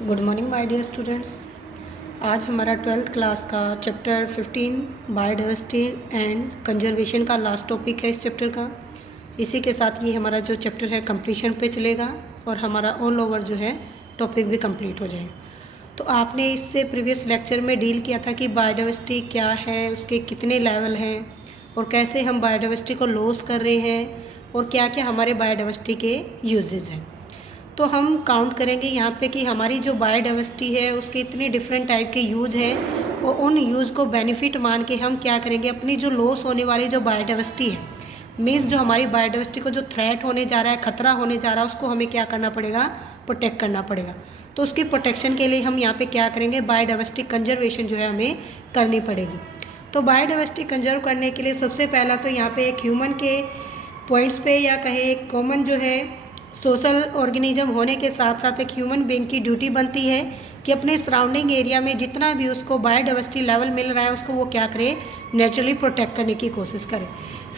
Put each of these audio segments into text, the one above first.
Good morning my dear students. आज हमारा 12th class का चैप्टर 15 बायोडाइवर्सिटी एंड कंजर्वेशन का लास्ट टॉपिक है इस चैप्टर का। इसी के साथ ये हमारा जो चैप्टर है कंप्लीशन पे चलेगा और हमारा ऑल ओवर जो है टॉपिक भी कंप्लीट हो जाएगा। तो आपने इससे प्रीवियस लेक्चर में डील किया था कि बायोडाइवर्सिटी क्या है, उसके कितने लेवल हैं और कैसे हम बायोडाइवर्सिटी को लॉस कर रहे हैं और क्या क्या हमारे बायोडाइवर्सिटी के यूजेस हैं। तो हम काउंट करेंगे यहाँ पे कि हमारी जो बायोडाइवर्सिटी है उसके इतने डिफरेंट टाइप के यूज हैं और उन यूज़ को बेनिफिट मान के हम क्या करेंगे, अपनी जो लॉस होने वाली जो बायोडाइवर्सिटी है, मीन्स जो हमारी बायोडाइवर्सिटी को जो थ्रेट होने जा रहा है, खतरा होने जा रहा है, उसको हमें क्या करना पड़ेगा, प्रोटेक्ट करना पड़ेगा। तो उसकी प्रोटेक्शन के लिए हम यहाँ पे क्या करेंगे, बायोडाइवर्सिटी कंजर्वेशन जो है हमें करनी पड़ेगी। तो बायोडाइवर्सिटी कंजर्व करने के लिए सबसे पहला तो यहाँ पे एक ह्यूमन के पॉइंट्स पे या कहे एक कॉमन जो है सोशल ऑर्गेनिज्म होने के साथ साथ एक ह्यूमन बीइंग की ड्यूटी बनती है कि अपने सराउंडिंग एरिया में जितना भी उसको बायोडाइवर्सिटी लेवल मिल रहा है उसको वो क्या करे, नेचुरली प्रोटेक्ट करने की कोशिश करे।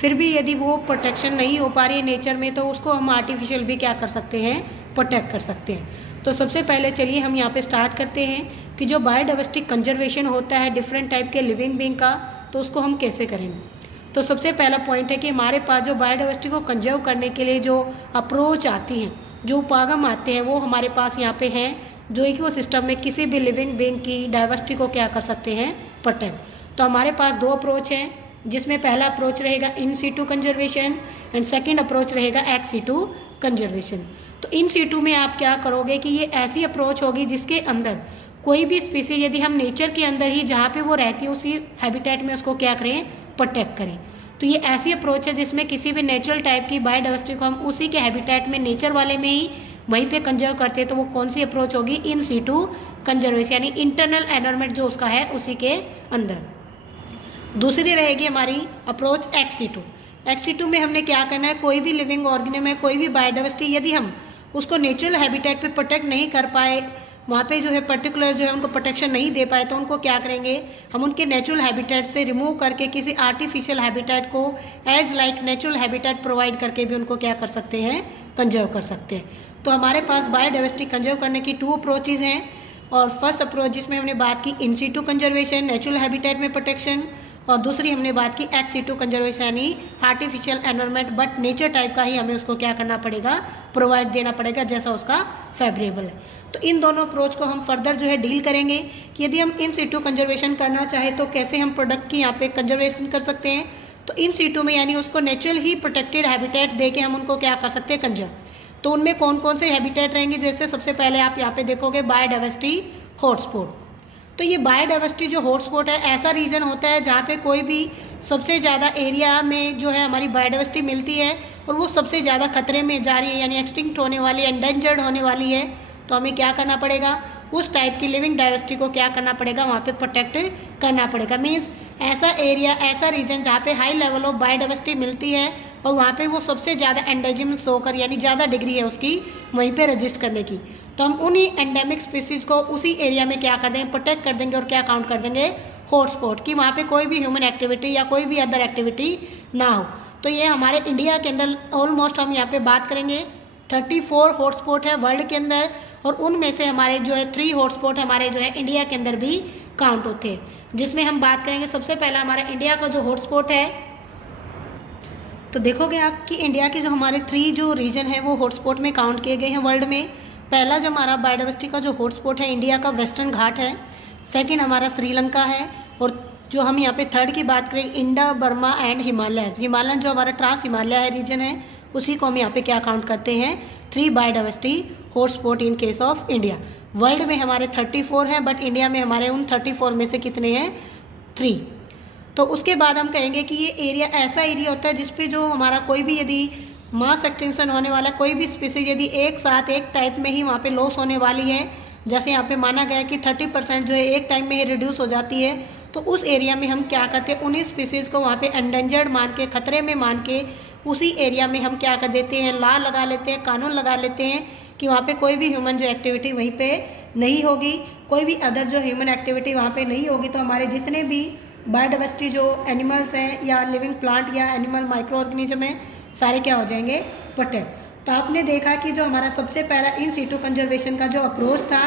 फिर भी यदि वो प्रोटेक्शन नहीं हो पा रही है नेचर में तो उसको हम आर्टिफिशियल भी क्या कर सकते हैं, प्रोटेक्ट कर सकते हैं। तो सबसे पहले चलिए हम यहाँ पे स्टार्ट करते हैं कि जो बायोडाइवर्सिटी कंजर्वेशन होता है डिफरेंट टाइप के लिविंग बीइंग का, तो उसको हम कैसे करेंगे। तो सबसे पहला पॉइंट है कि हमारे पास जो बायोडाइवर्सिटी को कंजर्व करने के लिए जो अप्रोच आती हैं, जो उपागम आते हैं, वो हमारे पास यहाँ पे हैं, जो इकोसिस्टम में किसी भी लिविंग बीइंग की डाइवर्सिटी को क्या कर सकते हैं, प्रोटेक्ट। तो हमारे पास दो अप्रोच हैं, जिसमें पहला अप्रोच रहेगा in situ conservation and second approach रहेगा एक्स सीटू कंजर्वेशन। तो इन सीटू में आप क्या करोगे कि ये ऐसी अप्रोच होगी जिसके अंदर कोई भी स्पीसीज यदि हम नेचर के अंदर ही जहाँ पे वो रहती है उसी हैबिटेट में उसको क्या करें, प्रोटेक्ट करें। तो ये ऐसी अप्रोच है जिसमें किसी भी नेचुरल टाइप की बायोडाइवर्सिटी को हम उसी के हैबिटेट में, नेचर वाले में ही वहीं पे कंजर्व करते हैं। तो वो कौन सी अप्रोच होगी, इन सीटू कंजर्वेशन, यानी इंटरनल एनवायरनमेंट जो उसका है उसी के अंदर। दूसरी रहेगी हमारी approach ex situ. Ex situ में हमने क्या करना है, कोई भी लिविंग ऑर्गेनिज्म है, कोई भी बायोडाइवर्सिटी यदि हम उसको नेचुरल हैबिटेट पे प्रोटेक्ट नहीं कर पाए, वहाँ पे जो है पर्टिकुलर जो है उनको प्रोटेक्शन नहीं दे पाए, तो उनको क्या करेंगे, हम उनके नेचुरल हैबिटेट से रिमूव करके किसी आर्टिफिशियल हैबिटेट को as like natural habitat provide करके भी उनको क्या कर सकते हैं, कंजर्व कर सकते हैं। तो हमारे पास बायोडाइवर्सिटी कंजर्व करने की टू अप्रोचेज हैं। और फर्स्ट अप्रोच जिसमें हमने बात की in situ conservation, natural habitat में प्रोटेक्शन, और दूसरी हमने बात की एक्स सीटू कंजर्वेशन यानी artificial environment but nature type का ही हमें उसको क्या करना पड़ेगा, प्रोवाइड देना पड़ेगा जैसा उसका फेवरेबल है। तो इन दोनों अप्रोच को हम फर्दर जो है डील करेंगे कि यदि हम इन सीटू कंजर्वेशन करना चाहे तो कैसे हम प्रोडक्ट की यहाँ पे कंजर्वेशन कर सकते हैं। तो इन सीटू में यानी उसको नेचुरल ही प्रोटेक्टेड हैबिटेट दे के हम उनको क्या कर सकते हैं, कंजर्व। तो उनमें कौन कौन से हैबिटेट रहेंगे, जैसे सबसे पहले आप यहाँ पे देखोगे बायोडाइवर्सिटी हॉटस्पॉट। तो ये बायोडाइवर्सिटी जो हॉटस्पॉट है ऐसा रीजन होता है जहाँ पे कोई भी सबसे ज़्यादा एरिया में जो है हमारी बायोडाइवर्सिटी मिलती है और वो सबसे ज़्यादा खतरे में जा रही है, यानी एक्सटिंक्ट होने वाली, एंडेंजर्ड होने वाली है। तो हमें क्या करना पड़ेगा, उस टाइप की लिविंग डाइवर्सिटी को क्या करना पड़ेगा, वहाँ पे प्रोटेक्ट करना पड़ेगा। मीन्स ऐसा एरिया, ऐसा रीजन जहाँ पे हाई लेवल ऑफ बायोडाइवर्सिटी मिलती है और वहाँ पे वो सबसे ज़्यादा एंडेमिक होकर, यानी ज़्यादा डिग्री है उसकी वहीं पे रजिस्ट करने की, तो हम उन्हीं एंडेमिक स्पीसीज को उसी एरिया में क्या कर देंगे, प्रोटेक्ट कर देंगे और क्या काउंट कर देंगे, हॉटस्पॉट, कि वहाँ पे कोई भी ह्यूमन एक्टिविटी या कोई भी अदर एक्टिविटी ना हो। तो ये हमारे इंडिया के अंदर ऑलमोस्ट हम यहाँ पे बात करेंगे 34 हॉटस्पॉट है वर्ल्ड के अंदर, और उनमें से हमारे जो है 3 हॉटस्पॉट हमारे जो है इंडिया के अंदर भी काउंट होते हैं। जिसमें हम बात करेंगे सबसे पहला हमारा इंडिया का जो हॉटस्पॉट है, तो देखोगे आप कि इंडिया के जो हमारे 3 जो रीजन है वो हॉटस्पॉट में काउंट किए गए हैं वर्ल्ड में। पहला जो हमारा बायोडाइवर्सिटी का जो हॉटस्पॉट है इंडिया का वेस्टर्न घाट है, सेकंड हमारा श्रीलंका है, और जो हम यहाँ पे थर्ड की बात करें इंडा बर्मा एंड हिमालय। हिमालयन जो हमारा ट्रांस हिमालय है रीजन है, उसी को हम यहाँ पे क्या काउंट करते हैं, 3 biodiversity hotspot in case of India. World में हमारे 34 हैं, बट इंडिया में हमारे उन 34 में से कितने हैं, 3। तो उसके बाद हम कहेंगे कि ये एरिया ऐसा एरिया होता है जिसपे जो हमारा कोई भी यदि मास एक्सटिंक्शन होने वाला कोई भी स्पीसीज यदि एक साथ एक टाइप में ही वहाँ पे लॉस होने वाली है, जैसे यहाँ पे माना गया कि 30% जो है एक टाइम में ही रिड्यूस हो जाती है, तो उस एरिया में हम क्या करते हैं, उन्हीं स्पीसीज को वहाँ पे एंडेंजर्ड मान के, खतरे में मान के उसी एरिया में हम क्या कर देते हैं, लॉ लगा लेते हैं, कानून लगा लेते हैं कि वहाँ पे कोई भी ह्यूमन जो एक्टिविटी वहीं पे नहीं होगी, कोई भी अदर जो ह्यूमन एक्टिविटी वहाँ पे नहीं होगी। तो हमारे जितने भी बायोडाइवर्सिटी जो एनिमल्स हैं या लिविंग प्लांट या एनिमल माइक्रो ऑर्गेनिज्म है, सारे क्या हो जाएंगे, प्रोटेक्ट। तो आपने देखा कि जो हमारा सबसे पहला इन सीटू कंजर्वेशन का जो अप्रोच था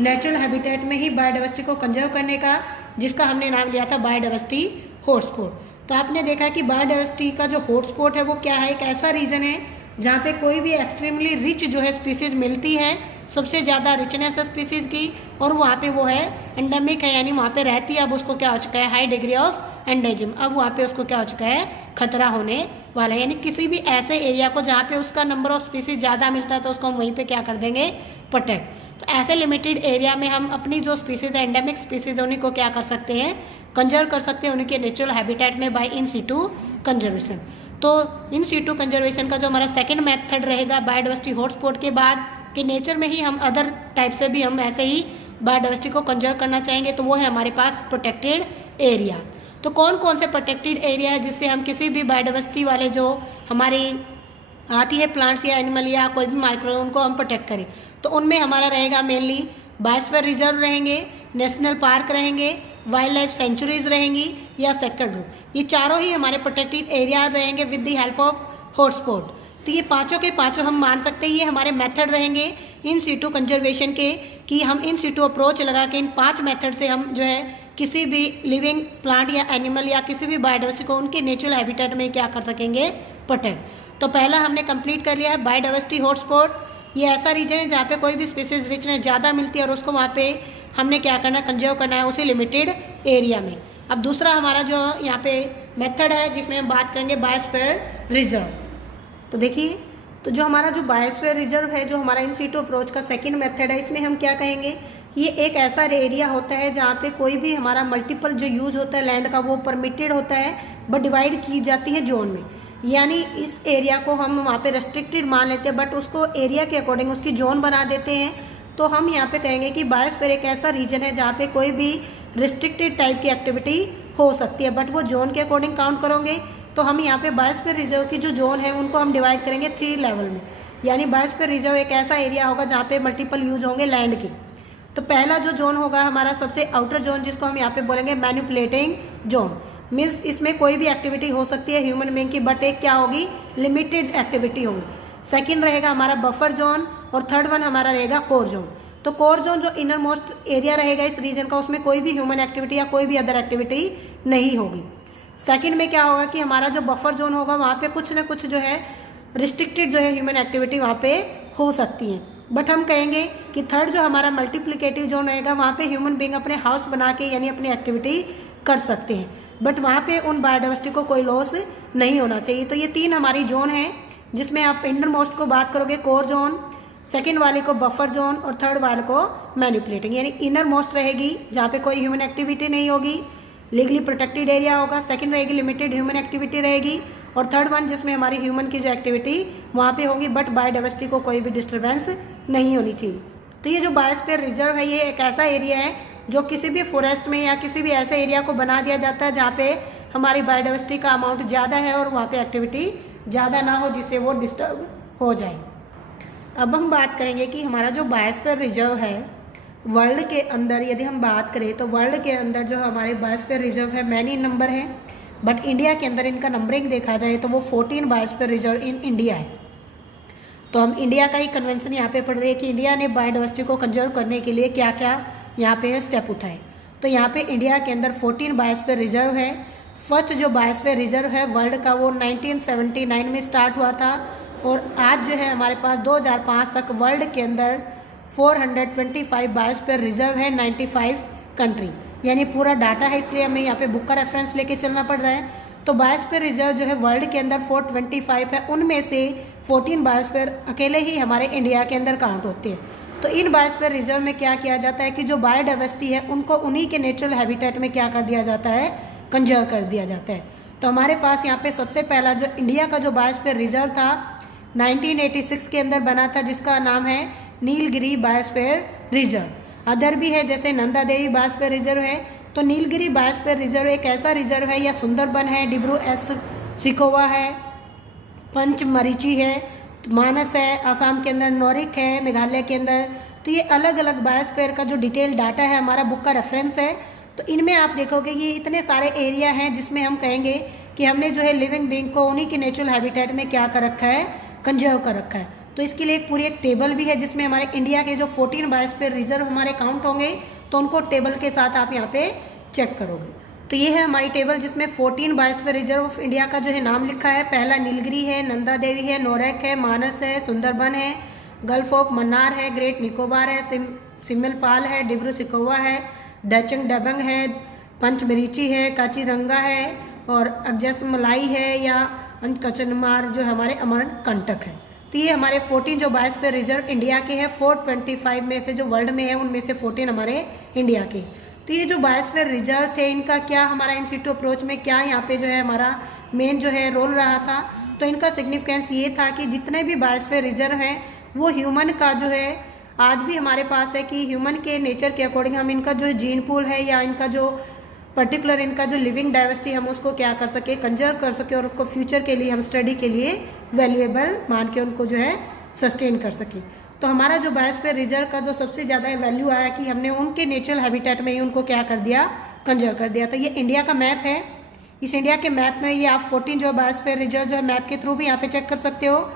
नेचुरल हैबिटेट में ही बायोडाइवर्सिटी को कंजर्व करने का, जिसका हमने नाम लिया था बायोडाइवर्सिटी हॉटस्पॉट। तो आपने देखा कि बायोडाइवर्सिटी का जो हॉटस्पॉट है वो क्या है, एक ऐसा रीजन है जहाँ पे कोई भी एक्सट्रीमली रिच जो है स्पीसीज मिलती है, सबसे ज़्यादा रिचनेस है स्पीसीज की, और वहाँ पे वो है एंडेमिक है, यानी वहाँ पे रहती है। अब उसको क्या हो चुका है, हाई डिग्री ऑफ एंडेमिज्म, अब वहाँ पे उसको क्या हो चुका है, खतरा होने वाला है। यानी किसी भी ऐसे एरिया को जहाँ पे उसका नंबर ऑफ स्पीसीज ज़्यादा मिलता है तो उसको हम वहीं पे क्या कर देंगे, प्रोटेक्ट। तो ऐसे लिमिटेड एरिया में हम अपनी जो स्पीसीज है, एंडेमिक स्पीसीज है, उन्हीं को क्या कर सकते हैं, कंजर्व कर सकते हैं उनके नेचुरल हैबिटेट में बाय इन सीटू कंजर्वेशन। तो इन सीटू कंजर्वेशन का जो हमारा सेकंड मेथड रहेगा बायोडाइवर्सिटी हॉटस्पॉट के बाद, कि नेचर में ही हम अदर टाइप से भी हम ऐसे ही बायोडाइवर्सिटी को कंजर्व करना चाहेंगे, तो वो है हमारे पास प्रोटेक्टेड एरिया। तो कौन कौन से प्रोटेक्टेड एरिया है जिससे हम किसी भी बायोडाइवर्सिटी वाले जो हमारी आती है प्लांट्स या एनिमल या कोई भी माइक्रो, उनको हम प्रोटेक्ट करें। तो उनमें हमारा रहेगा मेनली बायोस्फीयर रिजर्व रहेंगे, नेशनल पार्क रहेंगे, वाइल्ड लाइफ सेंचुरीज रहेंगी या सेक्रेड ग्रुप। ये चारों ही हमारे प्रोटेक्टेड एरिया रहेंगे with the help of hotspot. तो ये पांचों के पांचों हम मान सकते हैं ये हमारे मेथड रहेंगे इन सीटू कंजर्वेशन के, कि हम इन सीटू अप्रोच लगा के इन 5 मेथड से हम जो है किसी भी लिविंग प्लांट या एनिमल या किसी भी बायोडाइवर्सिटी को उनके नेचुरल हैबिटेट में क्या कर सकेंगे, प्रोटेक्ट। तो पहला हमने कंप्लीट कर लिया है बायोडाइवर्सिटी हॉटस्पॉट। ये ऐसा रीजन है जहाँ पे कोई भी स्पीसीज रिचनेस ज़्यादा मिलती है और उसको वहाँ पे हमने क्या करना है, कंजर्व करना है उसी लिमिटेड एरिया में। अब दूसरा हमारा जो यहाँ पे मेथड है जिसमें हम बात करेंगे बायोस्फीयर रिजर्व। तो देखिए, तो जो हमारा जो बायोस्फीयर रिजर्व है, जो हमारा इन सीटू अप्रोच का सेकंड मेथड है, इसमें हम क्या कहेंगे, ये एक ऐसा एरिया होता है जहाँ पे कोई भी हमारा मल्टीपल जो यूज होता है लैंड का वो परमिटेड होता है, बट डिवाइड की जाती है जोन में। यानी इस एरिया को हम वहाँ पे रेस्ट्रिक्टेड मान लेते हैं, बट उसको एरिया के अकॉर्डिंग उसकी जोन बना देते हैं। तो हम यहाँ पे कहेंगे कि बायोस्फीयर एक ऐसा रीजन है जहाँ पे कोई भी रिस्ट्रिक्टेड टाइप की एक्टिविटी हो सकती है, बट वो जोन के अकॉर्डिंग काउंट करोगे। तो हम यहाँ पे बायोस्फीयर रिजर्व की जो जोन है उनको हम डिवाइड करेंगे 3 लेवल में। यानी बायोस्फीयर रिजर्व एक ऐसा एरिया होगा जहाँ पे मल्टीपल यूज होंगे लैंड के। तो पहला जो जोन होगा हमारा सबसे आउटर जोन, जिसको हम यहाँ पे बोलेंगे मैनिपुलेटिंग जोन। मीन्स इसमें कोई भी एक्टिविटी हो सकती है ह्यूमन बीइंग की, बट एक क्या होगी, लिमिटेड एक्टिविटी होगी। सेकंड रहेगा हमारा बफर जोन, और थर्ड वन हमारा रहेगा कोर जोन। तो कोर जोन जो इनर मोस्ट एरिया रहेगा इस रीजन का, उसमें कोई भी ह्यूमन एक्टिविटी या कोई भी अदर एक्टिविटी नहीं होगी। सेकंड में क्या होगा कि हमारा जो बफर जोन होगा वहाँ पे कुछ ना कुछ जो है रिस्ट्रिक्टेड जो है ह्यूमन एक्टिविटी वहाँ पे हो सकती है। बट हम कहेंगे कि थर्ड जो हमारा मल्टीप्लिकेटिव जोन रहेगा वहाँ पे ह्यूमन बीइंग अपने हाउस बना के यानी अपनी एक्टिविटी कर सकते हैं, बट वहाँ पे उन बायोडाइवर्सिटी को कोई लॉस नहीं होना चाहिए। तो ये 3 हमारी जोन है जिसमें आप इंडर मोस्ट को बात करोगे कोर जोन, सेकंड वाले को बफर जोन, और थर्ड वाले को मैनिपुलेटिंग। यानी इनर मोस्ट रहेगी जहाँ पे कोई ह्यूमन एक्टिविटी नहीं होगी, लीगली प्रोटेक्टेड एरिया होगा। सेकंड रहेगी लिमिटेड ह्यूमन एक्टिविटी रहेगी, और थर्ड वन जिसमें हमारी ह्यूमन की जो एक्टिविटी वहाँ पे होगी, बट बायोडाइवर्सिटी को कोई भी डिस्टर्बेंस नहीं होनी चाहिए। तो ये जो बायोस्फीयर रिजर्व है ये एक ऐसा एरिया है जो किसी भी फॉरेस्ट में या किसी भी ऐसे एरिया को बना दिया जाता है जहाँ पे हमारी बायोडाइवर्सिटी का अमाउंट ज़्यादा है और वहाँ पे एक्टिविटी ज़्यादा ना हो जिससे वो डिस्टर्ब हो जाए। अब हम बात करेंगे कि हमारा जो बायोस्फीयर रिजर्व है वर्ल्ड के अंदर, यदि हम बात करें तो वर्ल्ड के अंदर जो हमारे बायोस्फीयर रिजर्व है मैनी नंबर है, बट इंडिया के अंदर इनका नंबरिंग देखा जाए तो वो 14 बायोस्फीयर रिजर्व इन इंडिया है। तो हम इंडिया का ही कन्वेंशन यहाँ पे पढ़ रहे हैं कि इंडिया ने बायोडाइवर्सिटी को कंजर्व करने के लिए क्या क्या यहाँ पे स्टेप उठाए। तो यहाँ पे इंडिया के अंदर 14 बायोस्फीयर रिजर्व है। फर्स्ट जो बायोस्फीयर रिजर्व है वर्ल्ड का वो 1979 में स्टार्ट हुआ था, और आज जो है हमारे पास 2005 तक वर्ल्ड के अंदर 425 बायोस्फीयर रिजर्व है 95 कंट्री। यानी पूरा डाटा है, इसलिए हमें यहाँ पे बुक का रेफरेंस लेके चलना पड़ रहा है। तो बायोस्फीयर रिजर्व जो है वर्ल्ड के अंदर 425 है, उनमें से 14 बायोस्फीयर अकेले ही हमारे इंडिया के अंदर काउंट होते हैं। तो इन बायोस्फीयर रिजर्व में क्या किया जाता है कि जो बायोडाइवर्सिटी है उनको उन्हीं के नेचुरल हैबिटेट में क्या कर दिया जाता है, कंजर्व कर दिया जाता है। तो हमारे पास यहाँ पे सबसे पहला जो इंडिया का जो बायोस्फीयर रिजर्व था 1986 के अंदर बना था, जिसका नाम है नीलगिरी बायोस्फीयर रिजर्व। अदर भी है जैसे नंदा देवी बायोस्फीयर रिजर्व है। तो नीलगिरी बायोस्फीयर रिजर्व एक ऐसा रिजर्व है, या सुंदरबन है, डिब्रू सिकोवा है, पंचमरीची है, मानस है, आसाम के अंदर नौरिक है, मेघालय के अंदर। तो ये अलग अलग बायोस्फीयर का जो डिटेल डाटा है हमारा बुक का रेफरेंस है। तो इनमें आप देखोगे कि इतने सारे एरिया हैं जिसमें हम कहेंगे कि हमने जो है लिविंग बीइंग को उन्हीं के नेचुरल हैबिटेट में क्या कर रखा है, कंजर्व कर रखा है। तो इसके लिए पूरी एक टेबल भी है जिसमें हमारे इंडिया के जो 14 बायोस्फीयर रिजर्व हमारे काउंट होंगे, तो उनको टेबल के साथ आप यहाँ पे चेक करोगे। तो ये है हमारी टेबल जिसमें 14 बायोस्फीयर रिजर्व ऑफ इंडिया का जो है नाम लिखा है। पहला नीलगिरी है, नंदा देवी है, नोरेक है, मानस है, सुंदरबन है, गल्फ ऑफ मन्नार है, ग्रेट निकोबार है, सिमलपाल है, डिब्रू सिकोवा है, डचंग डबंग है, पंचमरीची है, काचीरंगा है और अगजमलाई है या अंतकचनमार जो हमारे अमरकंटक है। तो ये हमारे 14 जो बायोस्फीयर रिजर्व इंडिया के हैं, 425 में से जो वर्ल्ड में है उनमें से 14 हमारे इंडिया के। तो ये जो बायोस्फीयर रिजर्व थे इनका क्या हमारा इन सिटू अप्रोच में क्या यहाँ पे जो है हमारा मेन जो है रोल रहा था। तो इनका सिग्निफिकेंस ये था कि जितने भी बायोस्फीयर रिजर्व हैं वो ह्यूमन का जो है आज भी हमारे पास है कि ह्यूमन के नेचर के अकॉर्डिंग हम इनका जो जीन पूल है या इनका जो पर्टिकुलर इनका जो लिविंग डाइवर्सिटी हम उसको क्या कर सके, कंजर्व कर सके और उसको फ्यूचर के लिए हम स्टडी के लिए वैल्यूएबल मान के उनको जो है सस्टेन कर सके। तो हमारा जो बायोस्फीयर रिजर्व का जो सबसे ज़्यादा वैल्यू आया कि हमने उनके नेचुरल हैबिटेट में ही उनको क्या कर दिया, कंजर्व कर दिया। तो ये इंडिया का मैप है। इस इंडिया के मैप में ये आप 14 जो बायोस्फीयर रिजर्व जो है मैप के थ्रू भी यहाँ पे चेक कर सकते हो।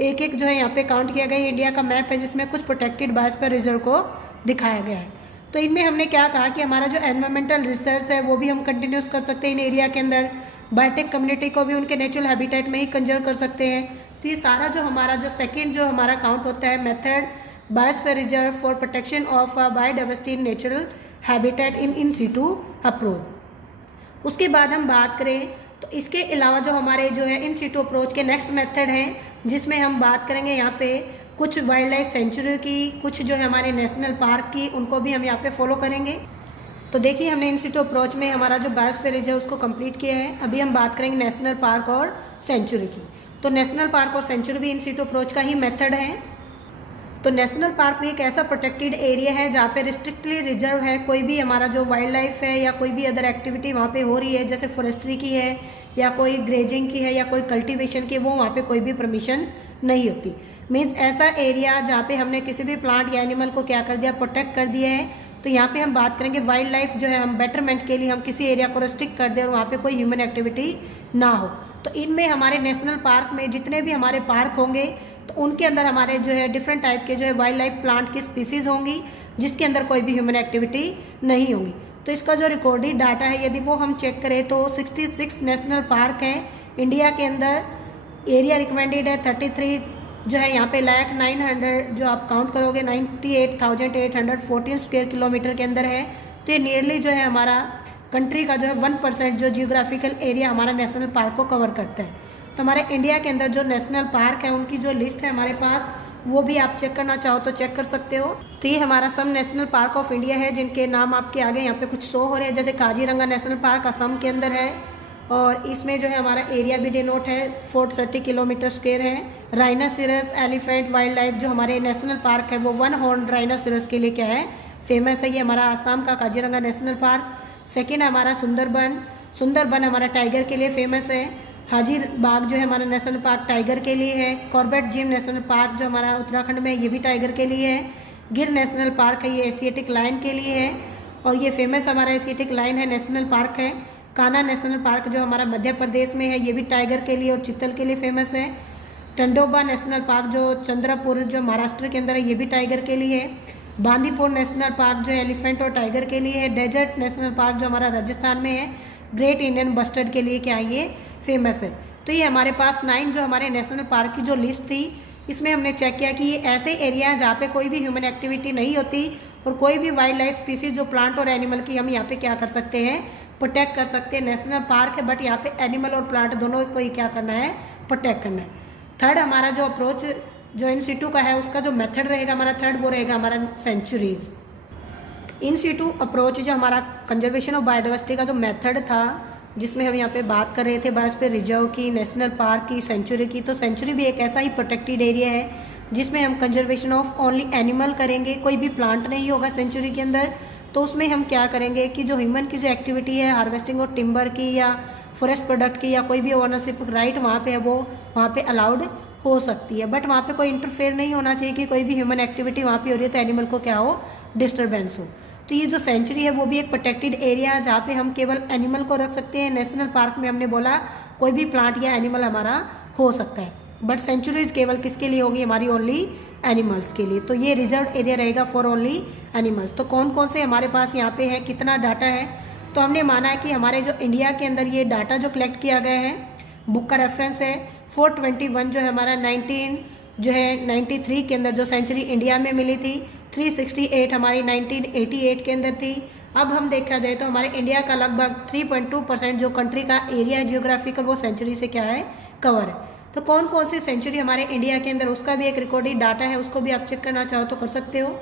एक एक जो है यहाँ पे काउंट किया गया इंडिया का मैप है जिसमें कुछ प्रोटेक्टेड बायोस्फीयर रिजर्व को दिखाया गया है। तो इनमें हमने क्या कहा कि हमारा जो एनवायरमेंटल रिसर्च है वो भी हम कंटिन्यूस कर सकते हैं इन एरिया के अंदर। बायोटेक कम्युनिटी को भी उनके नेचुरल हैबिटेट में ही कंजर्व कर सकते हैं। तो ये सारा जो हमारा जो सेकंड जो हमारा काउंट होता है method biosphere reserve for protection of biodiversity in natural habitat in Situ approach. उसके बाद हम बात करें तो इसके अलावा जो हमारे जो है इन सिटू अप्रोच के नेक्स्ट मेथड हैं जिसमें हम बात करेंगे यहाँ पे कुछ वाइल्ड लाइफ सेंचुरी की, कुछ जो है हमारे नेशनल पार्क की, उनको भी हम यहाँ पे फॉलो करेंगे। तो देखिए हमने इन सिटू अप्रोच में हमारा जो बायोस्फीयर रिजर्व उसको कंप्लीट किया है। अभी हम बात करेंगे नेशनल पार्क और सेंचुरी की। तो नेशनल पार्क और सेंचुरी भी इन सिटू अप्रोच का ही मेथड है। तो नेशनल पार्क भी एक ऐसा प्रोटेक्टेड एरिया है जहाँ पे रिस्ट्रिक्टली रिजर्व है। कोई भी हमारा जो वाइल्ड लाइफ है या कोई भी अदर एक्टिविटी वहाँ पे हो रही है जैसे फॉरेस्ट्री की है या कोई ग्रेजिंग की है या कोई कल्टीवेशन की, वो वहाँ पे कोई भी परमिशन नहीं होती। मीन्स ऐसा एरिया जहाँ पे हमने किसी भी प्लांट या एनिमल को क्या कर दिया, प्रोटेक्ट कर दिया है। तो यहाँ पे हम बात करेंगे वाइल्ड लाइफ जो है हम बेटरमेंट के लिए हम किसी एरिया को रिस्ट्रिक्ट कर दें और वहाँ पे कोई ह्यूमन एक्टिविटी ना हो। तो इनमें हमारे नेशनल पार्क में जितने भी हमारे पार्क होंगे तो उनके अंदर हमारे जो है डिफरेंट टाइप के जो है वाइल्ड लाइफ प्लांट की स्पीसीज़ होंगी जिसके अंदर कोई भी ह्यूमन एक्टिविटी नहीं होगी। तो इसका जो रिकॉर्डेड डाटा है यदि वो हम चेक करें तो 66 नेशनल पार्क हैं इंडिया के अंदर। एरिया रिकमेंडेड है 33 जो है यहाँ पे लायक 900 जो आप काउंट करोगे 98,814 स्क्वायर किलोमीटर के अंदर है। तो ये नियरली जो है हमारा कंट्री का जो है 1% जो जियोग्राफिकल एरिया हमारा नेशनल पार्क को कवर करता है। तो हमारे इंडिया के अंदर जो नेशनल पार्क है उनकी जो लिस्ट है हमारे पास वो भी आप चेक करना चाहो तो चेक कर सकते हो। तो ये हमारा सम नेशनल पार्क ऑफ इंडिया है जिनके नाम आपके आगे यहाँ पे कुछ शो हो रहे हैं। जैसे काजीरंगा नेशनल पार्क असम के अंदर है और इसमें जो है हमारा एरिया भी डिनोट है 430 किलोमीटर स्क्वायर है। राइनोसेरस एलिफेंट वाइल्ड लाइफ जो हमारे नेशनल पार्क है वो 1 हॉर्न राइनोसेरस के लिए क्या है, फेमस है। ये हमारा आसाम का काजीरंगा नेशनल पार्क। सेकेंड हमारा सुंदरबन हमारा टाइगर के लिए फेमस है। हाजिर बाग जो है हमारा नेशनल पार्क टाइगर के लिए है। कॉर्बेट जिम नेशनल पार्क जो हमारा उत्तराखंड में ये भी टाइगर के लिए है। गिर नेशनल पार्क है ये एशियाटिक लायन के लिए है और ये फेमस हमारा एशियाटिक लायन है नेशनल पार्क है। कान्हा नेशनल पार्क जो हमारा मध्य प्रदेश में है ये भी टाइगर के लिए और चीतल के लिए फेमस है। टंडोबा नेशनल पार्क जो चंद्रपुर जो महाराष्ट्र के अंदर है ये भी टाइगर के लिए है। बांदीपुर नेशनल पार्क जो एलिफेंट और टाइगर के लिए है। डेजर्ट नेशनल पार्क जो हमारा राजस्थान में है ग्रेट इंडियन बस्टर्ड के लिए क्या है ये फेमस है। तो ये हमारे पास 9 जो हमारे नेशनल पार्क की जो लिस्ट थी इसमें हमने चेक किया कि ये ऐसे एरिया हैं जहाँ पे कोई भी ह्यूमन एक्टिविटी नहीं होती और कोई भी वाइल्ड लाइफ स्पीसीज जो प्लांट और एनिमल की हम यहाँ पे क्या कर सकते हैं, प्रोटेक्ट कर सकते हैं। नेशनल पार्क है बट यहाँ पे एनिमल और प्लांट दोनों को ही क्या करना है, प्रोटेक्ट करना है। थर्ड हमारा जो अप्रोच जो इन सिटू का है उसका जो मेथड रहेगा हमारा थर्ड वो रहेगा हमारा सेंचुरीज। इन सिटू अप्रोच जो हमारा कंजर्वेशन ऑफ बायोडाइवर्सिटी का जो मेथड था जिसमें हम यहाँ पे बात कर रहे थे बायोस्फीयर रिजर्व की, नेशनल पार्क की, सेंचुरी की। तो सेंचुरी भी एक ऐसा ही प्रोटेक्टेड एरिया है जिसमें हम कंजर्वेशन ऑफ ओनली एनिमल करेंगे, कोई भी प्लांट नहीं होगा सेंचुरी के अंदर। तो उसमें हम क्या करेंगे कि जो ह्यूमन की जो एक्टिविटी है हार्वेस्टिंग और टिम्बर की या फॉरेस्ट प्रोडक्ट की या कोई भी ओनरशिप राइट वहाँ पे है वो वहाँ पे अलाउड हो सकती है। बट वहाँ पे कोई इंटरफेयर नहीं होना चाहिए कि कोई भी ह्यूमन एक्टिविटी वहाँ पे हो रही है तो एनिमल को क्या हो, डिस्टर्बेंस हो। तो ये जो सेंचुरी है वो भी एक प्रोटेक्टेड एरिया है जहाँ पे हम केवल एनिमल को रख सकते हैं। नेशनल पार्क में हमने बोला कोई भी प्लांट या एनिमल हमारा हो सकता है। बट सेंचुरीज केवल किसके लिए होगी, हमारी ओनली एनिमल्स के लिए। तो ये रिजर्व एरिया रहेगा फॉर ओनली एनिमल्स। तो कौन कौन से हमारे पास यहाँ पे है, कितना डाटा है, तो हमने माना है कि हमारे जो इंडिया के अंदर ये डाटा जो कलेक्ट किया गया है, बुक का रेफरेंस है 421 जो है हमारा 93 के अंदर जो सेंचुरी इंडिया में मिली थी, 368 हमारी 1988 के अंदर थी। अब हम देखा जाए तो हमारे इंडिया का लगभग 3.2% जो कंट्री का एरिया है जियोग्राफिकल, वो सेंचुरी से क्या है, कवर है। तो कौन कौन सी सेंचुरी हमारे इंडिया के अंदर, उसका भी एक रिकॉर्डेड डाटा है, उसको भी आप चेक करना चाहो तो कर सकते हो।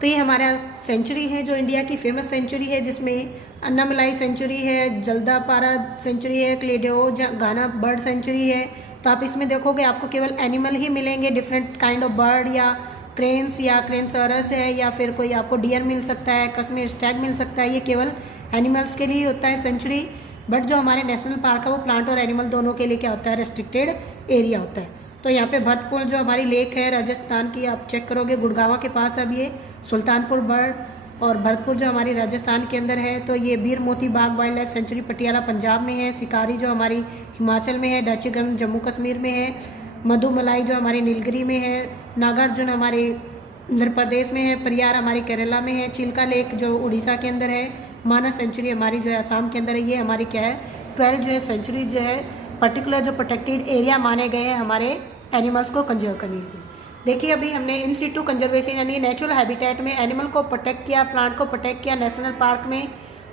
तो ये हमारा सेंचुरी है जो इंडिया की फेमस सेंचुरी है, जिसमें अन्नामलाई सेंचुरी है, जल्दापारा सेंचुरी है, क्लेडियो गाना बर्ड सेंचुरी है। तो आप इसमें देखोगे आपको केवल एनिमल ही मिलेंगे, डिफरेंट काइंड ऑफ बर्ड या क्रेन्स या क्रेनसॉरस है, या फिर कोई आपको डियर मिल सकता है, कश्मीर स्टैग मिल सकता है। ये केवल एनिमल्स के लिए होता है सेंचुरी। बट जो हमारे नेशनल पार्क है वो प्लांट और एनिमल दोनों के लिए क्या होता है, रेस्ट्रिक्टेड एरिया होता है। तो यहाँ पे भरतपुर जो हमारी लेक है राजस्थान की, आप चेक करोगे गुड़गांव के पास अब ये सुल्तानपुर बर्ड, और भरतपुर जो हमारी राजस्थान के अंदर है। तो ये Bir Moti Bagh wildlife sanctuary Patiala Punjab में है, शिकारी जो हमारी हिमाचल में है, डाचीगंज जम्मू कश्मीर में है, मधुमलाई जो हमारी नीलगिरी में है, नागार्जुन हमारे आंध्र प्रदेश में है, परियार हमारी केरला में है, चिल्का लेक जो उड़ीसा के अंदर है, मानस सेंचुरी हमारी जो है असम के अंदर है। ये हमारी क्या है 12 जो है सेंचुरी जो है पर्टिकुलर जो प्रोटेक्टेड एरिया माने गए हैं हमारे एनिमल्स को कंजर्व करने के लिए। देखिए अभी हमने इन सिटू कंजर्वेशन यानी नेचुरल हैबिटेट में एनिमल को प्रोटेक्ट किया, प्लांट को प्रोटेक्ट किया नेशनल पार्क में,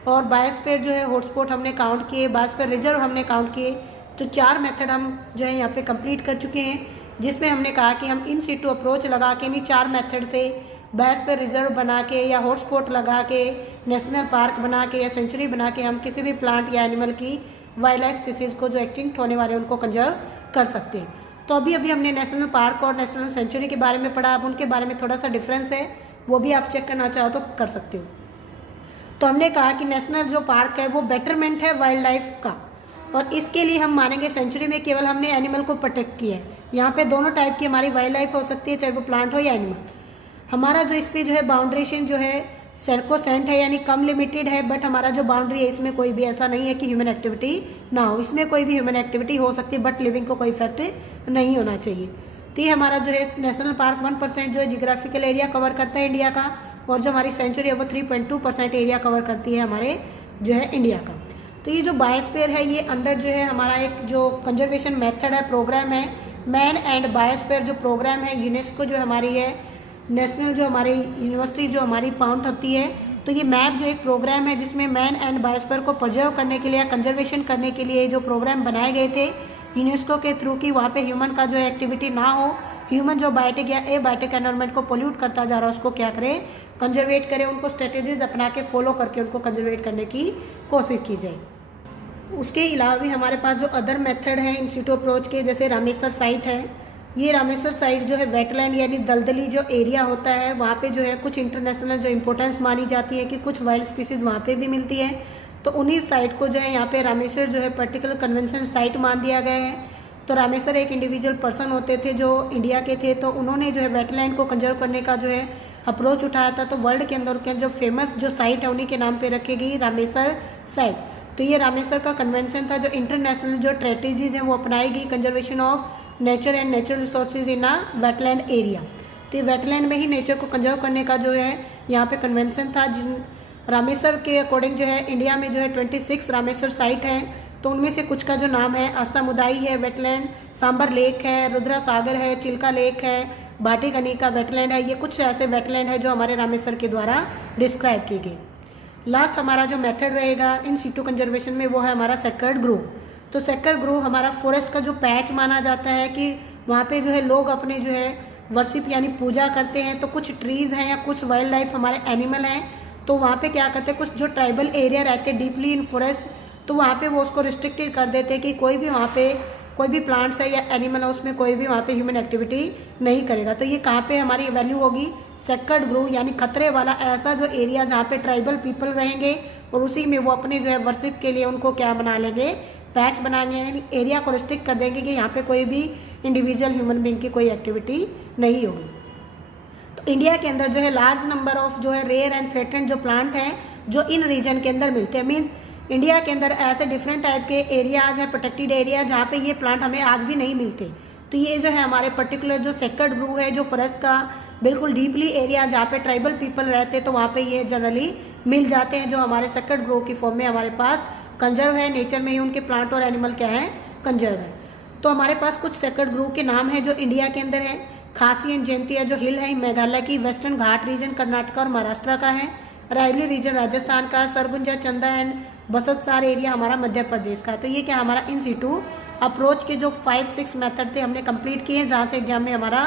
और बायोस्फीयर जो है हॉटस्पॉट हमने काउंट किए, बायोस्फीयर रिजर्व हमने काउंट किए। तो 4 मेथड हम जो है यहाँ पे कंप्लीट कर चुके हैं, जिसमें हमने कहा कि हम इन सिटू अप्रोच लगा के, नहीं 4 मेथड से बायोस्फीयर रिजर्व बना के या हॉटस्पॉट लगा के, नेशनल पार्क बना के या सेंचुरी बना के हम किसी भी प्लांट या एनिमल की वाइल्ड लाइफ स्पीसीज़ को जो एक्सटिंक्ट होने वाले हैं उनको कंजर्व कर सकते हैं। तो अभी हमने नेशनल पार्क और नेशनल सेंचुरी के बारे में पढ़ा, अब उनके बारे में थोड़ा सा डिफरेंस है, वो भी आप चेक करना चाहो तो कर सकते हो। तो हमने कहा कि नेशनल जो पार्क है वो बेटरमेंट है वाइल्ड लाइफ का, और इसके लिए हम मानेंगे सेंचुरी में केवल हमने एनिमल को प्रोटेक्ट किया है। यहाँ पे दोनों टाइप की हमारी वाइल्ड लाइफ हो सकती है, चाहे वो प्लांट हो या एनिमल। हमारा जो इस पर जो है बाउंड्रेशन जो है सर्कोसेंट है यानी कम लिमिटेड है, बट हमारा जो बाउंड्री है इसमें कोई भी ऐसा नहीं है कि ह्यूमन एक्टिविटी ना हो। इसमें कोई भी ह्यूमन एक्टिविटी हो सकती है बट लिविंग को कोई इफेक्ट नहीं होना चाहिए। तो ये हमारा जो है नेशनल पार्क 1% जो है जियोग्राफिकल एरिया कवर करता है इंडिया का, और जो हमारी सेंचुरी है वो 3.2% एरिया कवर करती है हमारे जो है इंडिया का। तो ये जो बायोस्फीयर है ये अंडर जो है हमारा एक जो कंजर्वेशन मेथड है, प्रोग्राम है मैन एंड बायोस्फीयर जो प्रोग्राम है, यूनेस्को जो हमारी है नेशनल जो हमारी यूनिवर्सिटी जो हमारी पाउंड होती है। तो ये मैप जो एक प्रोग्राम है जिसमें मैन एंड बायोस्फीयर को प्रिजर्व करने के लिए या कंजर्वेशन करने के लिए जो प्रोग्राम बनाए गए थे यूनेस्को के थ्रू की, वहाँ पे ह्यूमन का जो एक्टिविटी ना हो, ह्यूमन जो बायोटिक या एबायोटिक एनवायरनमेंट को पोल्यूट करता जा रहा है उसको क्या करे, कंजर्वेट करे, उनको स्ट्रेटेजीज अपना के फॉलो करके उनको कंजर्वेट करने की कोशिश की जाए। उसके अलावा भी हमारे पास जो अदर मेथड है इंस्टीट्यूट अप्रोच के, जैसे रामेश्वर साइट है। ये रामेश्वर साइट जो है वेटलैंड यानी दलदली जो एरिया होता है वहाँ पे जो है कुछ इंटरनेशनल जो इम्पोर्टेंस मानी जाती है कि कुछ वाइल्ड स्पीसीज़ वहाँ पे भी मिलती है। तो उन्हीं साइट को जो है यहाँ पे रामेश्वर जो है पर्टिकुलर कन्वेंशन साइट मान दिया गया है। तो रामेश्वर एक इंडिविजुअल पर्सन होते थे जो इंडिया के थे, तो उन्होंने जो है वेटलैंड को कंजर्व करने का जो है अप्रोच उठाया था। तो वर्ल्ड के अंदर जो फेमस जो साइट है उन्हीं के नाम पे रखी गई रामेश्वर साइट। तो ये रामेश्वर का कन्वेंशन था जो इंटरनेशनल जो स्ट्रेटेजीज हैं वो अपनाई गई conservation of nature and natural resources in a wetland area. तो ये वेटलैंड में ही नेचर को कंजर्व करने का जो है यहाँ पे कन्वेंशन था। जिन रामेश्वर के अकॉर्डिंग जो है इंडिया में जो है 26 रामेश्वर साइट हैं। तो उनमें से कुछ का जो नाम है अस्तामुदाई है वेटलैंड, सांबर लेक है, रुद्रा सागर है, चिल्का लेक है, बाटीकनी का वेटलैंड है। ये कुछ ऐसे वेटलैंड है जो हमारे रामेश्वर के द्वारा डिस्क्राइब की गई। लास्ट हमारा जो मेथड रहेगा इन सीटू कंजर्वेशन में वो है हमारा सेक्रेड ग्रोव। तो सेक्रेड ग्रोव हमारा फॉरेस्ट का जो पैच माना जाता है कि वहाँ पे जो है लोग अपने जो है वर्शिप यानी पूजा करते हैं। तो कुछ ट्रीज़ हैं या कुछ वाइल्ड लाइफ हमारे एनिमल हैं, तो वहाँ पे क्या करते हैं कुछ जो ट्राइबल एरिया रहते हैं डीपली इन फॉरेस्ट, तो वहाँ पे वो उसको रिस्ट्रिक्टेड कर देते हैं कि कोई भी वहाँ पे कोई भी प्लांट्स है या एनिमल है उसमें कोई भी वहाँ पे ह्यूमन एक्टिविटी नहीं करेगा। तो ये कहाँ पे हमारी वैल्यू होगी सेक्रेड ग्रोव यानी खतरे वाला ऐसा जो एरिया जहाँ पे ट्राइबल पीपल रहेंगे और उसी में वो अपने जो है वर्शिप के लिए उनको क्या बना लेंगे पैच बनाएंगे, यानी एरिया को रिस्ट्रिक्ट कर देंगे कि यहाँ पे कोई भी इंडिविजुअल ह्यूमन बींग की कोई एक्टिविटी नहीं होगी। तो इंडिया के अंदर जो है लार्ज नंबर ऑफ जो है रेयर एंड थ्रेटेंड जो प्लांट हैं जो इन रीजन के अंदर मिलते हैं। मीन्स इंडिया के अंदर ऐसे डिफरेंट टाइप के एरियाज हैं प्रोटेक्टेड एरिया जहाँ पे ये प्लांट हमें आज भी नहीं मिलते। तो ये जो है हमारे पर्टिकुलर जो सेक्टर्ड ग्रुव है, जो फॉरेस्ट का बिल्कुल डीपली एरिया जहाँ पे ट्राइबल पीपल रहते हैं, तो वहाँ पे ये जनरली मिल जाते हैं, जो हमारे सेक्टर्ड ग्रुव की फॉर्म में हमारे पास कंजर्व है, नेचर में ही उनके प्लांट और एनिमल क्या है, कंजर्व है। तो हमारे पास कुछ सेक्टर्ड ग्रुव के नाम है जो इंडिया के अंदर है। खासी एंड जयंतिया जो हिल है मेघालय की, वेस्टर्न घाट रीजन कर्नाटक और महाराष्ट्र का है, रायवली रीजन राजस्थान का, सरगुंजा चंदा एंड बसतसार एरिया हमारा मध्य प्रदेश का। तो ये क्या हमारा इन सीटू अप्रोच के जो 5-6 मेथड थे हमने कंप्लीट किए हैं, जहाँ से एग्जाम में हमारा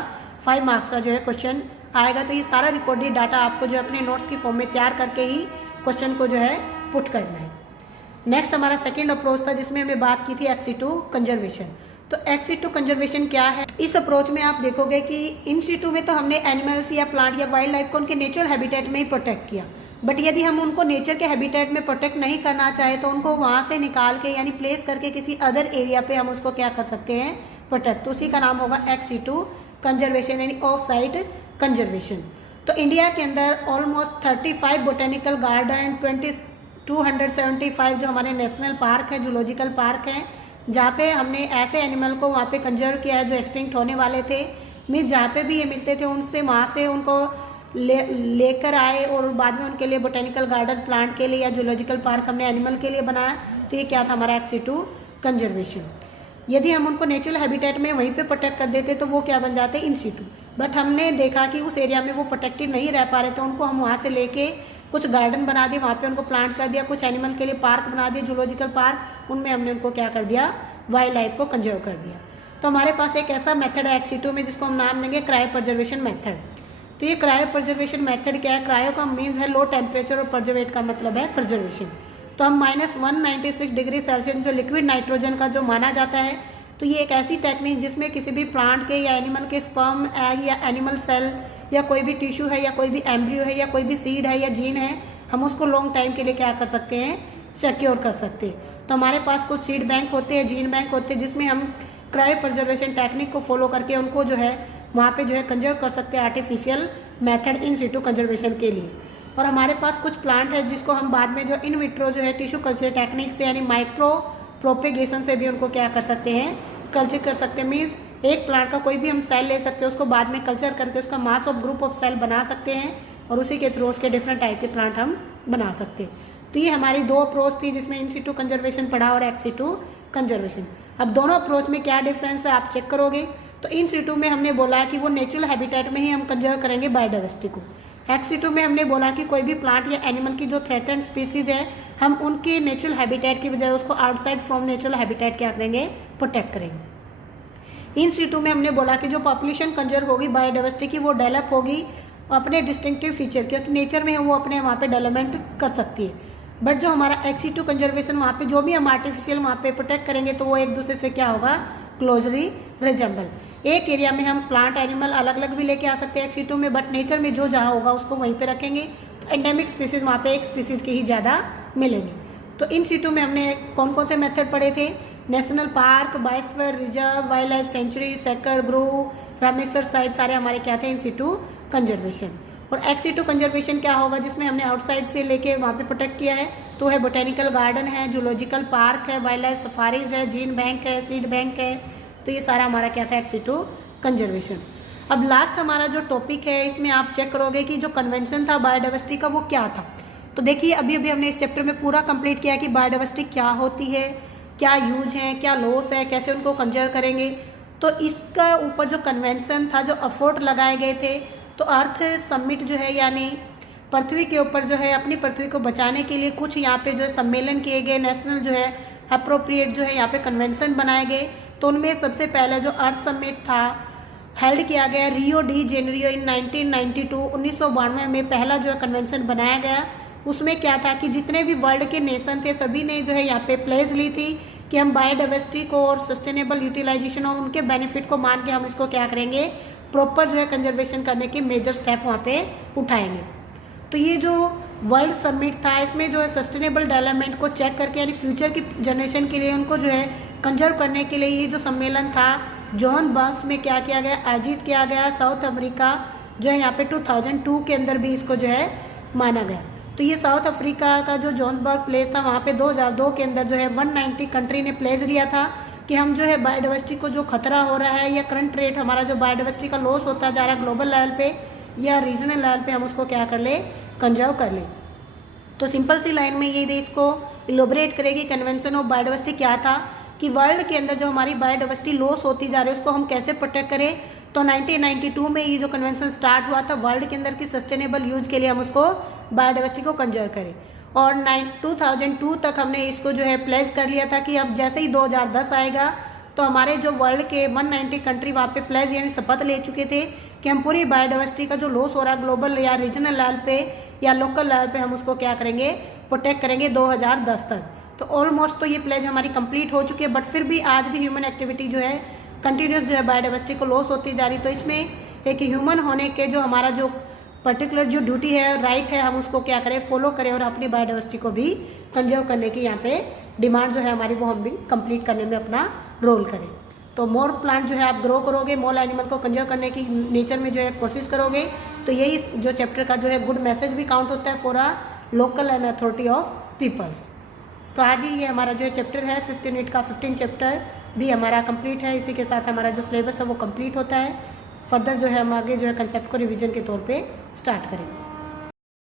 5 मार्क्स का जो है क्वेश्चन आएगा। तो ये सारा रिकॉर्डेड डाटा आपको जो अपने नोट्स की फॉर्म में तैयार करके ही क्वेश्चन को जो है पुट करना है। नेक्स्ट हमारा सेकेंड अप्रोच था जिसमें हमने बात की थी एक्सीटू कंजर्वेशन। तो एक्सीटू कंजर्वेशन क्या है? इस अप्रोच में आप देखोगे कि इन सीटू में तो हमने एनिमल्स या प्लांट या वाइल्ड लाइफ को उनके नेचुरल हैबिटेट में ही प्रोटेक्ट किया, बट यदि हम उनको नेचर के हैबिटेट में प्रोटेक्ट नहीं करना चाहे तो उनको वहाँ से निकाल के यानी प्लेस करके किसी अदर एरिया पे हम उसको क्या कर सकते हैं, प्रोटेक्ट। तो उसी का नाम होगा एक्सीटू कंजर्वेशन यानी ऑफ साइट कंजर्वेशन। तो इंडिया के अंदर ऑलमोस्ट 35 बोटेनिकल गार्डन, 275 जो हमारे नेशनल पार्क है, जूलॉजिकल पार्क है, जहाँ पे हमने ऐसे एनिमल को वहाँ पे कंजर्व किया है जो एक्सटिंक्ट होने वाले थे। मीन्स जहाँ पे भी ये मिलते थे उनसे वहाँ से उनको लेकर आए और बाद में उनके लिए बोटेनिकल गार्डन प्लांट के लिए या जूलॉजिकल पार्क हमने एनिमल के लिए बनाया। तो ये क्या था हमारा एक्सीटू कंजर्वेशन। यदि हम उनको नेचुरल हैबिटेट में वहीं पे प्रोटेक्ट कर देते तो वो क्या बन जाते इन सीटू, बट हमने देखा कि उस एरिया में वो प्रोटेक्टेड नहीं रह पा रहे, तो उनको हम वहाँ से लेके कुछ गार्डन बना दिए, वहाँ पे उनको प्लांट कर दिया, कुछ एनिमल के लिए पार्क बना दिए, जूलॉजिकल पार्क, उनमें हमने उनको क्या कर दिया, वाइल्ड लाइफ को कंजर्व कर दिया। तो हमारे पास एक ऐसा मेथड है एक्सीटू में जिसको हम नाम देंगे क्रायो प्रिजर्वेशन मेथड। तो ये क्रायो प्रिजर्वेशन मेथड क्या है? क्रायो का मीन्स है लो टेम्परेचर और प्रिजर्वेट का मतलब है प्रिजर्वेशन। तो हम -196 डिग्री सेल्सियस जो लिक्विड नाइट्रोजन का जो माना जाता है, तो ये एक ऐसी टेक्निक जिसमें किसी भी प्लांट के या एनिमल के स्पर्म, एग या एनिमल सेल या कोई भी टिश्यू है या कोई भी एम्ब्रियो है या कोई भी सीड है या जीन है, हम उसको लॉन्ग टाइम के लिए क्या कर सकते हैं, सिक्योर कर सकते हैं। तो हमारे पास कुछ सीड बैंक होते हैं, जीन बैंक होते हैं, जिसमें हम क्रायो प्रिजर्वेशन टेक्निक को फॉलो करके उनको जो है वहाँ पे जो है कंजर्व कर सकते हैं artificial method in situ conservation के लिए। और हमारे पास कुछ प्लांट है जिसको हम बाद में जो इन विट्रो जो है टिश्यू कल्चर टेक्निक से यानी माइक्रो प्रोपेगेशन से भी उनको क्या कर सकते हैं, कल्चर कर सकते हैं। मीन्स एक प्लांट का कोई भी हम सेल ले सकते हैं, उसको बाद में कल्चर करके उसका mass of group of cell बना सकते हैं और उसी के थ्रू उसके डिफरेंट टाइप के प्लांट हम बना सकते हैं। तो ये हमारी 2 अप्रोच थी जिसमें इन सीटू कंजर्वेशन पढ़ा और एक्सीटू कंजर्वेशन। अब दोनों अप्रोच में क्या डिफरेंस है आप चेक करोगे। तो इन सीटू में हमने बोला कि वो नेचुरल हैबिटेट में ही हम कंजर्व करेंगे बायोडाइवर्सिटी को। एक्सीटू में हमने बोला कि कोई भी प्लांट या एनिमल की जो थ्रेटेंड स्पीसीज है, हम उनके नेचुरल हैबिटेट की बजाय उसको आउटसाइड फ्रॉम नेचुरल हैबिटेट क्या करेंगे, प्रोटेक्ट करेंगे। इन सीटू में हमने बोला कि जो पॉपुलेशन कंजर्व होगी बायोडाइवर्सिटी की, वो डेवलप होगी अपने डिस्टिंक्टिव फीचर, क्योंकि नेचर में वो अपने वहाँ पे डेवलपमेंट कर सकती है। बट जो हमारा एक्सीटू कंजर्वेशन, वहाँ पे जो भी हम आर्टिफिशियल वहाँ पे प्रोटेक्ट करेंगे तो वो एक दूसरे से क्या होगा, क्लोजली रिजेंबल। एक एरिया में हम प्लांट एनिमल अलग अलग भी लेके आ सकते हैं एक्सीटू में, बट नेचर में जो जहाँ होगा उसको वहीं पे रखेंगे। तो एंडेमिक स्पीसीज वहाँ पे एक स्पीसीज की ही ज़्यादा मिलेंगी। तो इन सीटू में हमने कौन कौन से मेथड पढ़े थे? National park, biosphere reserve, wildlife sanctuary, sacred grove, Ramsar site, सारे हमारे क्या थे, इन सीटू कंजर्वेशन। और एक्सीटू कंजर्वेशन क्या होगा जिसमें हमने आउटसाइड से लेके वहाँ पे प्रोटेक्ट किया है, तो है बोटेनिकल गार्डन है, जूलॉजिकल पार्क है, वाइल्ड लाइफ सफारीज है, जीन बैंक है, सीड बैंक है। तो ये सारा हमारा क्या था, एक्सीटू कंजर्वेशन। अब लास्ट हमारा जो टॉपिक है इसमें आप चेक करोगे कि जो कन्वेंशन था बायोडाइवर्सिटी का वो क्या था। तो देखिए अभी अभी हमने इस चैप्टर में पूरा कंप्लीट किया कि बायोडाइवर्सिटी क्या होती है, क्या यूज है, क्या लॉस है, कैसे उनको कंजर्व करेंगे। तो इसका ऊपर जो कन्वेंशन था, जो एफर्ट लगाए गए थे, तो अर्थ समिट जो है यानी पृथ्वी के ऊपर जो है अपनी पृथ्वी को बचाने के लिए कुछ यहाँ पे जो है सम्मेलन किए गए, नेशनल जो है अप्रोप्रिएट जो है यहाँ पे कन्वेंशन बनाए गए। तो उनमें सबसे पहले जो अर्थ समिट था हेल्ड किया गया रियो डी जेनेरियो इन 1992, 1992 में पहला जो है कन्वेंशन बनाया गया। उसमें क्या था कि जितने भी वर्ल्ड के नेशन थे सभी ने जो है यहाँ पे प्लेज ली थी कि हम बायोडाइवर्सिटी को और सस्टेनेबल यूटिलाइजेशन और उनके बेनिफिट को मान के हम इसको क्या करेंगे, प्रॉपर जो है कंजर्वेशन करने के मेजर स्टेप वहाँ पे उठाएंगे। तो ये जो वर्ल्ड समिट था इसमें जो है सस्टेनेबल डेवलपमेंट को चेक करके यानी फ्यूचर की जनरेशन के लिए उनको जो है कंजर्व करने के लिए ये जो सम्मेलन था जोहान्सबर्ग में क्या किया गया, आयोजित किया गया। साउथ अफ्रीका जो है यहाँ पे 2002 के अंदर भी इसको जो है माना गया। तो ये साउथ अफ्रीका का जो जोहान्सबर्ग प्लेस था वहाँ पे 2002 के अंदर जो है 190 कंट्री ने प्लेस लिया था। कि हम जो है बायोडाइवर्सिटी को जो खतरा हो रहा है या करंट रेट हमारा जो बायोडाइवर्सिटी का लॉस होता जा रहा है ग्लोबल लेवल पे या रीजनल लेवल पे, हम उसको क्या कर ले, कंजर्व कर लें। तो सिंपल सी लाइन में ये इसको इलोबरेट करेगी कन्वेंशन ऑफ बायोडाइवर्सिटी क्या था कि वर्ल्ड के अंदर जो हमारी बायोडाइवर्सिटी लॉस होती जा रही है उसको हम कैसे प्रोटेक्ट करें। तो 1992 में ये जो कन्वेंशन स्टार्ट हुआ था वर्ल्ड के अंदर की सस्टेनेबल यूज के लिए हम उसको बायोडाइवर्सिटी को कंजर्व करें। और 2002 तक हमने इसको जो है प्लेज कर लिया था कि अब जैसे ही 2010 आएगा तो हमारे जो वर्ल्ड के 190 कंट्री वहाँ पे प्लेज यानी शपथ ले चुके थे कि हम पूरी बायोडाइवर्सिटी का जो लॉस हो रहा है ग्लोबल या रीजनल लेवल पे या लोकल लेवल पे हम उसको क्या करेंगे, प्रोटेक्ट करेंगे 2010 तक। तो ऑलमोस्ट तो ये प्लेज हमारी कंप्लीट हो चुकी है, बट फिर भी आज भी ह्यूमन एक्टिविटी जो है कंटिन्यूस जो है बायोडाइवर्सिटी को लॉस होती जा रही। तो इसमें एक ह्यूमन होने के जो हमारा जो पर्टिकुलर जो ड्यूटी है, राइट है, हम उसको क्या करें, फॉलो करें और अपनी बायोडाइवर्सिटी को भी कंजर्व करने की यहाँ पे डिमांड जो है हमारी वो हम भी कंप्लीट करने में अपना रोल करें। तो मोर प्लांट जो है आप ग्रो करोगे, मोर एनिमल को कंजर्व करने की नेचर में जो है कोशिश करोगे, तो यही जो चैप्टर का जो है गुड मैसेज भी काउंट होता है for a local and authority of peoples. तो आज ही ये हमारा जो है चैप्टर है 5th यूनिट का 15 चैप्टर भी हमारा कंप्लीट है। इसी के साथ हमारा जो सिलेबस है वो कंप्लीट होता है। फर्दर जो है हम आगे जो है कंसेप्ट को रिवीजन के तौर पे स्टार्ट करेंगे।